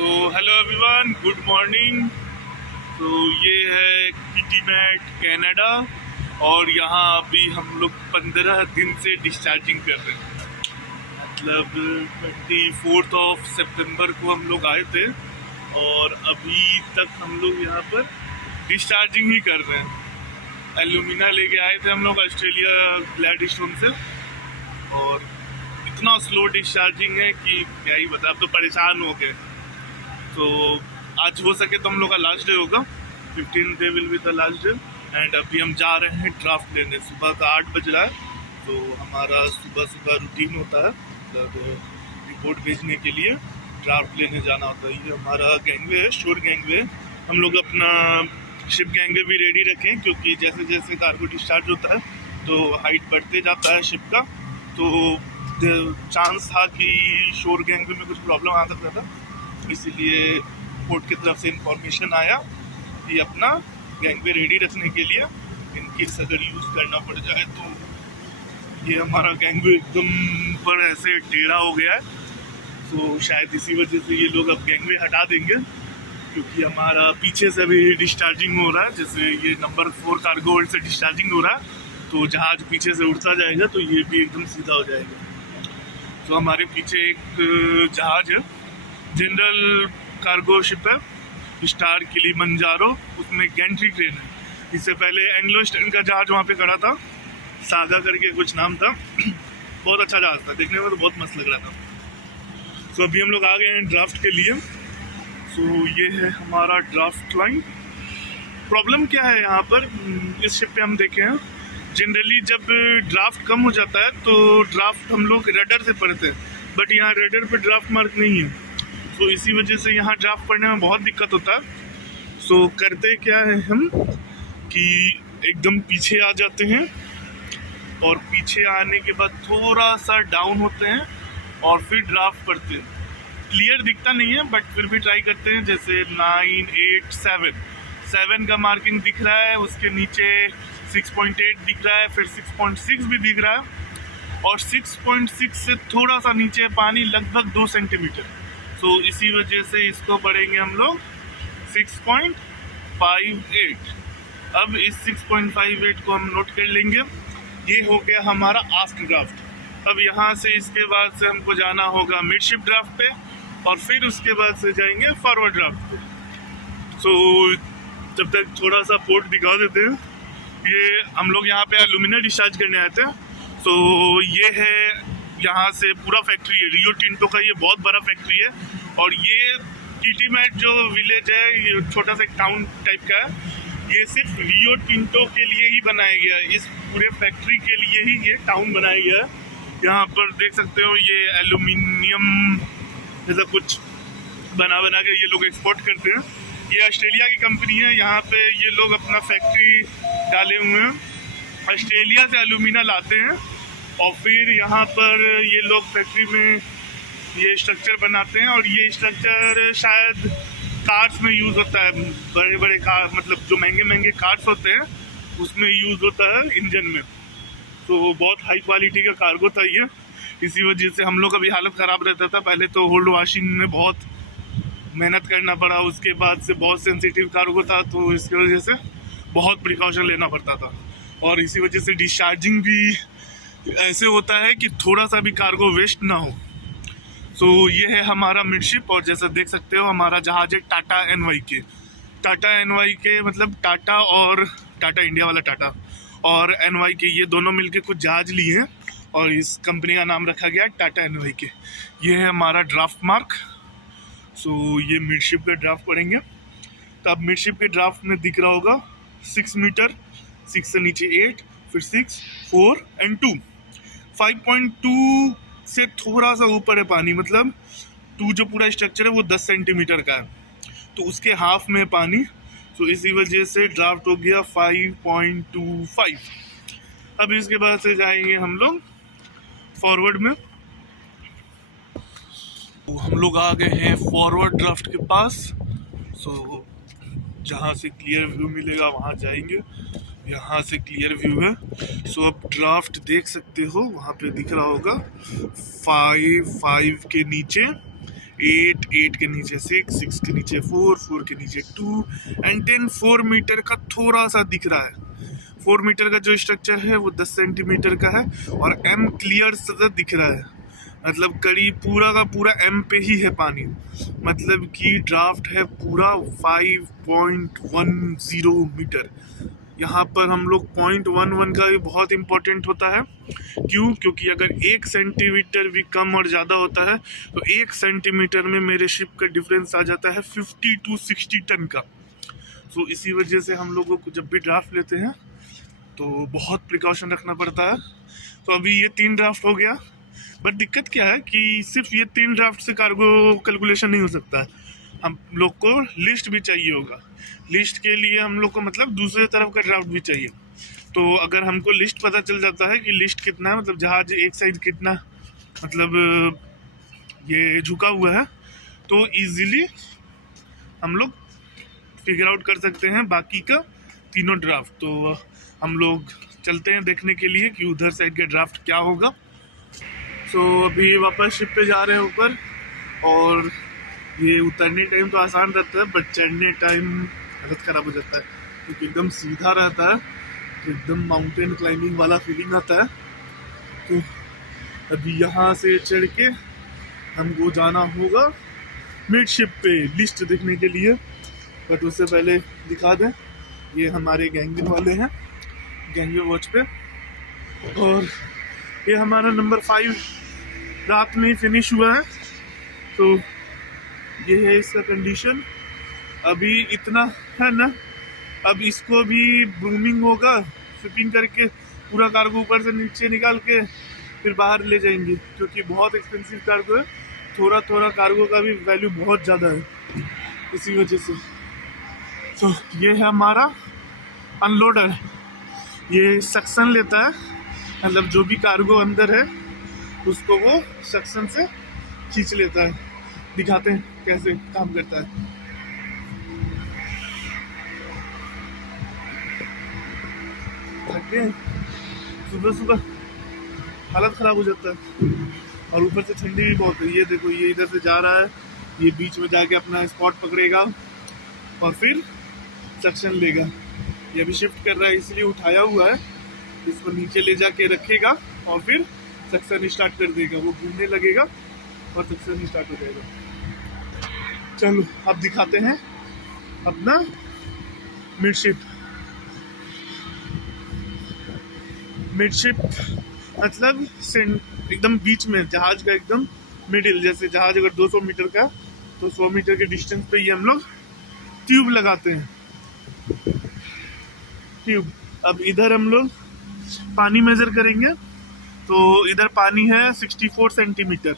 तो hello everyone, good morning. तो ये है किटीमैट कनाडा और यहाँ अभी हम लोग 15 दिन से डिस्चार्जिंग कर रहे हैं। मतलब 24 सितंबर को हम लोग आए थे और अभी तक हम लोग यहाँ पर डिस्चार्जिंग ही कर रहे हैं। एल्यूमिना लेके आए थे हम लोग ऑस्ट्रेलिया ग्लैडस्टोन से और इतना स्लो डिस्चार्जिंग है कि क्या ही बता, अब तो परेशान हो गए। तो आज हो सके तो हम लोग का लास्ट डे होगा, 15 day will be the last day. And अभी हम जा रहे हैं ड्राफ्ट लेने। सुबह का 8 बज रहा है, तो हमारा सुबह सुबह रूटीन होता है, मतलब रिपोर्ट भेजने के लिए ड्राफ्ट लेने जाना होता है। ये हमारा गैंगवे है, शोर गैंगवे। हम लोग अपना शिप गैंगवे भी रेडी रखें, क्योंकि जैसे जैसे कार्गो डिस्चार्ज होता है तो हाइट बढ़ते जाता है शिप का, तो चांस था कि शोर गैंगवे में कुछ प्रॉब्लम आ सकता था। इसीलिए पोर्ट की तरफ से इंफॉर्मेशन आया कि अपना गैंगवे रेडी रखने के लिए इनकेस अगर यूज़ करना पड़ जाए तो। ये हमारा गैंगवे एकदम पर ऐसे टेढ़ा हो गया है, तो शायद इसी वजह से ये लोग अब गैंगवे हटा देंगे, क्योंकि हमारा पीछे से भी डिस्चार्जिंग हो रहा है। जैसे ये नंबर 4 कार्गो होल्ड से डिस्चार्जिंग हो रहा है, तो जहाज पीछे से उड़ता जाएगा तो ये भी एकदम सीधा हो जाएगा। तो हमारे पीछे एक जहाज है, जनरल कार्गो शिप है, स्टार किलिमंजारो, उसमें गैंट्री क्रेन है। इससे पहले एंग्लो स्टर्न का जहाज वहाँ पे खड़ा था, सागा करके कुछ नाम था। बहुत अच्छा जहाज था, देखने में तो बहुत मस्त लग रहा था। तो अभी हम लोग आ गए हैं ड्राफ्ट के लिए। तो ये है हमारा ड्राफ्ट लाइन। प्रॉब्लम क्या है यहाँ पर, इस शिप पे हम देखे हैं जनरली जब ड्राफ्ट कम हो जाता है तो ड्राफ्ट हम लोग रडर से पढ़ते हैं, बट यहाँ रडर पे ड्राफ्ट मार्क नहीं है, तो इसी वजह से यहाँ ड्राफ्ट पढ़ने में बहुत दिक्कत होता है। सो करते क्या है हम कि एकदम पीछे आ जाते हैं और पीछे आने के बाद थोड़ा सा डाउन होते हैं और फिर ड्राफ्ट पढ़ते हैं। क्लियर दिखता नहीं है बट फिर भी ट्राई करते हैं। जैसे 9, 8, 7 का मार्किंग दिख रहा है, उसके नीचे 6.8 दिख रहा है, फिर 6.6 भी दिख रहा है और 6.6 से थोड़ा सा नीचे पानी लगभग 2 सेंटीमीटर। तो इसी वजह से इसको पढ़ेंगे हम लोग 6.58। अब इस 6.58 को हम नोट कर लेंगे। ये हो गया हमारा आफ्ट ड्राफ्ट। अब यहाँ से इसके बाद से हमको जाना होगा मिडशिप ड्राफ्ट पे और फिर उसके बाद से जाएंगे फॉरवर्ड ड्राफ्ट पे। सो जब तक थोड़ा सा पोर्ट दिखा देते हैं। ये हम लोग यहाँ पे एल्यूमिना डिस्चार्ज करने आए थे। तो ये है यहाँ से पूरा फैक्ट्री है, रियो टिंटो का ये बहुत बड़ा फैक्ट्री है। और ये किटीमैट जो विलेज है, ये छोटा सा टाउन टाइप का है, ये सिर्फ रियो टिंटो के लिए ही बनाया गया है। इस पूरे फैक्ट्री के लिए ही ये टाउन बनाया गया है। यहाँ पर देख सकते हो ये एल्यूमिनियम जैसा कुछ बना के ये लोग एक्सपोर्ट करते हैं। ये ऑस्ट्रेलिया की कंपनी है, यहाँ पे ये लोग अपना फैक्ट्री डाले हुए हैं, ऑस्ट्रेलिया से एल्यूमिना लाते हैं और फिर यहाँ पर ये लोग फैक्ट्री में ये स्ट्रक्चर बनाते हैं। और ये स्ट्रक्चर शायद कार्स में यूज़ होता है, बड़े बड़े कार, मतलब जो महंगे महंगे कार्स होते हैं उसमें यूज़ होता है, इंजन में। तो बहुत हाई क्वालिटी का कार्गो था ये, इसी वजह से हम लोग का भी हालत ख़राब रहता था। पहले तो होल्ड वॉशिंग में बहुत मेहनत करना पड़ा, उसके बाद से बहुत सेंसिटिव कार्गो था, तो इसकी वजह से बहुत प्रिकॉशन लेना पड़ता था। और इसी वजह से डिस्चार्जिंग भी ऐसे होता है कि थोड़ा सा भी कार्गो वेस्ट ना हो। तो ये है हमारा मिडशिप। और जैसा देख सकते हो हमारा जहाज है टाटा NYK। टाटा NYK मतलब टाटा और टाटा इंडिया वाला टाटा और NYK, ये दोनों मिलके कुछ जहाज लिए हैं और इस कंपनी का नाम रखा गया टाटा NYK। ये है हमारा ड्राफ्ट मार्क। सो ये मिडशिप का ड्राफ्ट पढ़ेंगे। तो अब मिडशिप के ड्राफ्ट में दिख रहा होगा 6 मीटर, 6 से नीचे 8, फिर 6, 4 एंड 2। 5.2 से थोड़ा सा ऊपर है पानी, मतलब 2 जो पूरा स्ट्रक्चर है वो 10 सेंटीमीटर का है, तो उसके हाफ में पानी। तो इसी वजह से ड्राफ्ट हो गया 5.25। अब इसके बाद से जाएंगे हम लोग फॉरवर्ड में। तो हम लोग आ गए हैं फॉरवर्ड ड्राफ्ट के पास। सो जहाँ से क्लियर व्यू मिलेगा वहाँ जाएंगे। यहाँ से क्लियर व्यू है। सो अब ड्राफ्ट देख सकते हो, वहाँ पे दिख रहा होगा 5 के नीचे 8, 8 के नीचे 6, 6 के नीचे 4, 4 के नीचे 2 एंड देन 4 मीटर का थोड़ा सा दिख रहा है। 4 मीटर का जो स्ट्रक्चर है वो 10 सेंटीमीटर का है और एम क्लियर सा दिख रहा है, मतलब करीब पूरा का पूरा एम पे ही है पानी, मतलब कि ड्राफ्ट है पूरा 5.10 मीटर। यहाँ पर हम लोग 0.11 का भी बहुत इम्पोर्टेंट होता है। क्यों? क्योंकि अगर 1 सेंटीमीटर भी कम और ज़्यादा होता है तो 1 सेंटीमीटर में मेरे शिप का डिफरेंस आ जाता है 50 to 60 टन का। सो इसी वजह से हम लोगों को जब भी ड्राफ्ट लेते हैं तो बहुत प्रिकॉशन रखना पड़ता है। तो अभी ये 3 ड्राफ्ट हो गया, बट दिक्कत क्या है कि सिर्फ ये 3 ड्राफ्ट से कार्गो कैलकुलेशन नहीं हो सकता है, हम लोग को लिस्ट भी चाहिए होगा। लिस्ट के लिए हम लोग को मतलब दूसरे तरफ का ड्राफ्ट भी चाहिए। तो अगर हमको लिस्ट पता चल जाता है कि लिस्ट कितना है, मतलब जहाज एक साइड कितना मतलब ये झुका हुआ है, तो इजीली हम लोग फिगर आउट कर सकते हैं बाकी का तीनों ड्राफ्ट। तो हम लोग चलते हैं देखने के लिए कि उधर साइड का ड्राफ्ट क्या होगा। सो अभी वापस शिप पे जा रहे हैं ऊपर, और ये उतरने टाइम तो आसान रहता है बट चढ़ने टाइम हालत ख़राब हो जाता है, क्योंकि एकदम सीधा रहता है, तो एकदम माउंटेन क्लाइंबिंग वाला फीलिंग आता है। तो अभी यहाँ से चढ़ के हमको जाना होगा मिड शिप पे लिस्ट देखने के लिए। बट उससे पहले दिखा दें, ये हमारे गैंगवे वाले हैं, गैंगवे वॉच पे, और ये हमारा नंबर 5 रात में ही फिनिश हुआ है। तो ये है इसका कंडीशन। अभी इतना है ना, अब इसको भी ब्रूमिंग होगा, शिपिंग करके पूरा कार्गो ऊपर से नीचे निकाल के फिर बाहर ले जाएंगे, क्योंकि बहुत एक्सपेंसिव कार्गो है। थोड़ा थोड़ा कार्गो का भी वैल्यू बहुत ज़्यादा है इसी वजह से। तो ये है हमारा अनलोडर, ये सक्शन लेता है, मतलब जो भी कार्गो अंदर है उसको वो सक्शन से खींच लेता है। दिखाते हैं कैसे काम करता है। सुबह सुबह हालत ख़राब हो जाता है, और ऊपर से ठंडी भी बहुत है। ये देखो, ये इधर से जा रहा है, ये बीच में जाके अपना स्पॉट पकड़ेगा और फिर सक्शन लेगा। ये अभी शिफ्ट कर रहा है इसलिए उठाया हुआ है, इसको नीचे ले जाके रखेगा और फिर सक्शन स्टार्ट कर देगा, वो घूमने लगेगा और सक्शन स्टार्ट हो जाएगा। चलो अब दिखाते हैं अपना मिडशिप। मिडशिप मतलब एकदम बीच में, जहाज का एकदम मिडिल। जैसे जहाज अगर 200 मीटर का, तो 100 मीटर के डिस्टेंस पे ये हम लोग ट्यूब लगाते हैं, ट्यूब। अब इधर हम लोग पानी मेजर करेंगे, तो इधर पानी है 64 सेंटीमीटर,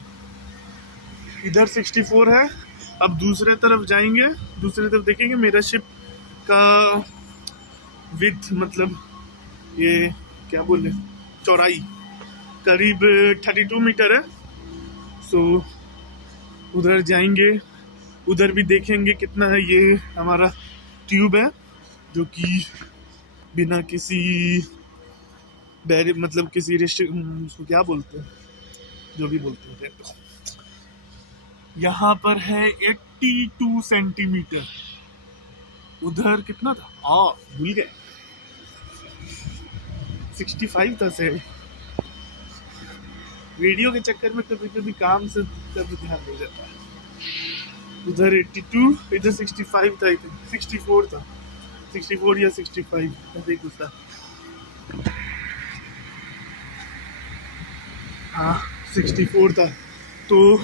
इधर 64 है। अब दूसरे तरफ जाएंगे, दूसरे तरफ देखेंगे मेरा शिप का विड्थ, मतलब ये क्या बोले, चौड़ाई करीब 32 मीटर है। सो उधर जाएंगे, उधर भी देखेंगे कितना है। ये हमारा ट्यूब है जो कि बिना किसी मतलब किसी उसको क्या बोलते हैं, जो भी बोलते हैं। यहाँ पर है 82 सेंटीमीटर। उधर कितना था, भूल गए, 65 था से। वीडियो के चक्कर में कभी कभी काम से कभी ध्यान नहीं जाता है। उधर 82, इधर 65 था, 64 था, 64 या 65 ऐसे कुछ था। हाँ 64 था। तो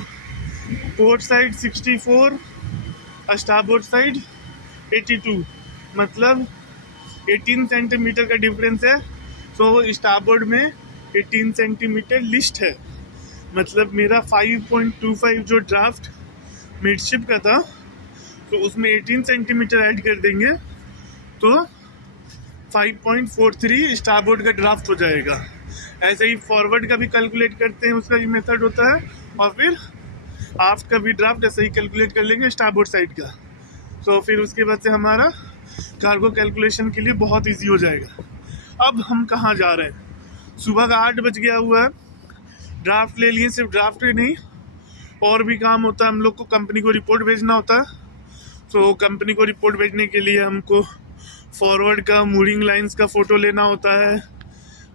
पोर्ट साइड 64, स्टारबोर्ड साइड 82, मतलब 18 सेंटीमीटर का डिफरेंस है। तो स्टारबोर्ड में 18 सेंटीमीटर लिस्ट है, मतलब मेरा 5.25 जो ड्राफ्ट मिडशिप का था, तो उसमें 18 सेंटीमीटर ऐड कर देंगे तो 5.43 स्टारबोर्ड का ड्राफ्ट हो जाएगा। ऐसे ही फॉरवर्ड का भी कैलकुलेट करते हैं, उसका भी मेथड होता है, और फिर आफ्ट का भी ड्राफ्ट ऐसे ही कैलकुलेट कर लेंगे स्टारबोर्ड साइड का। तो फिर उसके बाद से हमारा कार्गो कैलकुलेशन के लिए बहुत इजी हो जाएगा। अब हम कहाँ जा रहे हैं? सुबह का 8 बज गया हुआ है, ड्राफ्ट ले लिए, सिर्फ ड्राफ्ट ही नहीं, और भी काम होता है, हम लोग को कंपनी को रिपोर्ट भेजना होता है। तो कंपनी को रिपोर्ट भेजने के लिए हमको फॉरवर्ड का मूविंग लाइंस का फ़ोटो लेना होता है,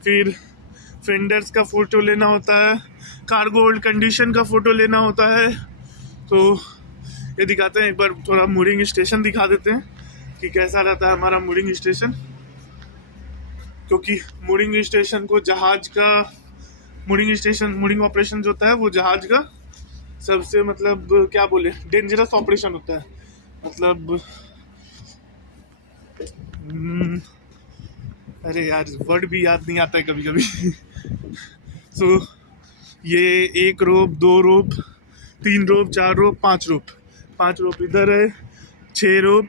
फिर फेंडर्स का फ़ोटो लेना होता है, कार्गो होल्ड कंडीशन का फ़ोटो लेना होता है। तो ये दिखाते हैं, एक बार थोड़ा मूविंग स्टेशन दिखा देते हैं कि कैसा रहता है हमारा मूविंग स्टेशन। क्योंकि मूविंग स्टेशन को जहाज का मूविंग ऑपरेशन जो होता है वो जहाज का सबसे मतलब क्या बोले डेंजरस ऑपरेशन होता है। मतलब अरे यार वर्ड भी याद नहीं आता है कभी कभी। सो ये 1 रोप, 2 रोप, 3 रोप, 4 रोप, 5 रोप, 5 रोप इधर है, 6 रोप,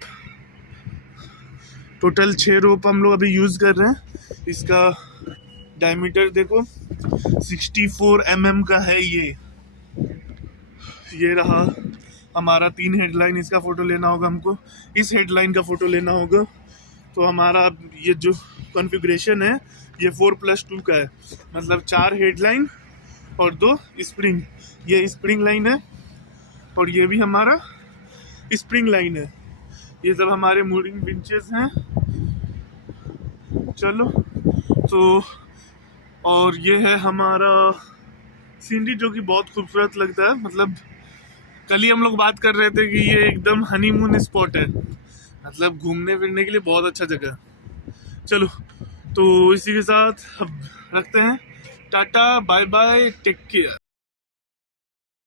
टोटल 6 रोप हम लोग अभी यूज़ कर रहे हैं। इसका डायमीटर देखो 64 mm का है। ये रहा हमारा 3 हेडलाइन, इसका फ़ोटो लेना होगा हमको, इस हेडलाइन का फ़ोटो लेना होगा। तो हमारा ये जो कॉन्फ़िगरेशन है ये 4+2 का है, मतलब 4 हेडलाइन और 2 स्प्रिंग। ये स्प्रिंग लाइन है और ये भी हमारा स्प्रिंग लाइन है। ये सब हमारे मूविंग विंचेस हैं। चलो तो और ये है हमारा सीनरी जो कि बहुत खूबसूरत लगता है। मतलब कल ही हम लोग बात कर रहे थे कि ये एकदम हनीमून स्पॉट है, मतलब घूमने फिरने के लिए बहुत अच्छा जगह है। चलो तो इसी के साथ अब रखते हैं, ta-ta bye bye, take care.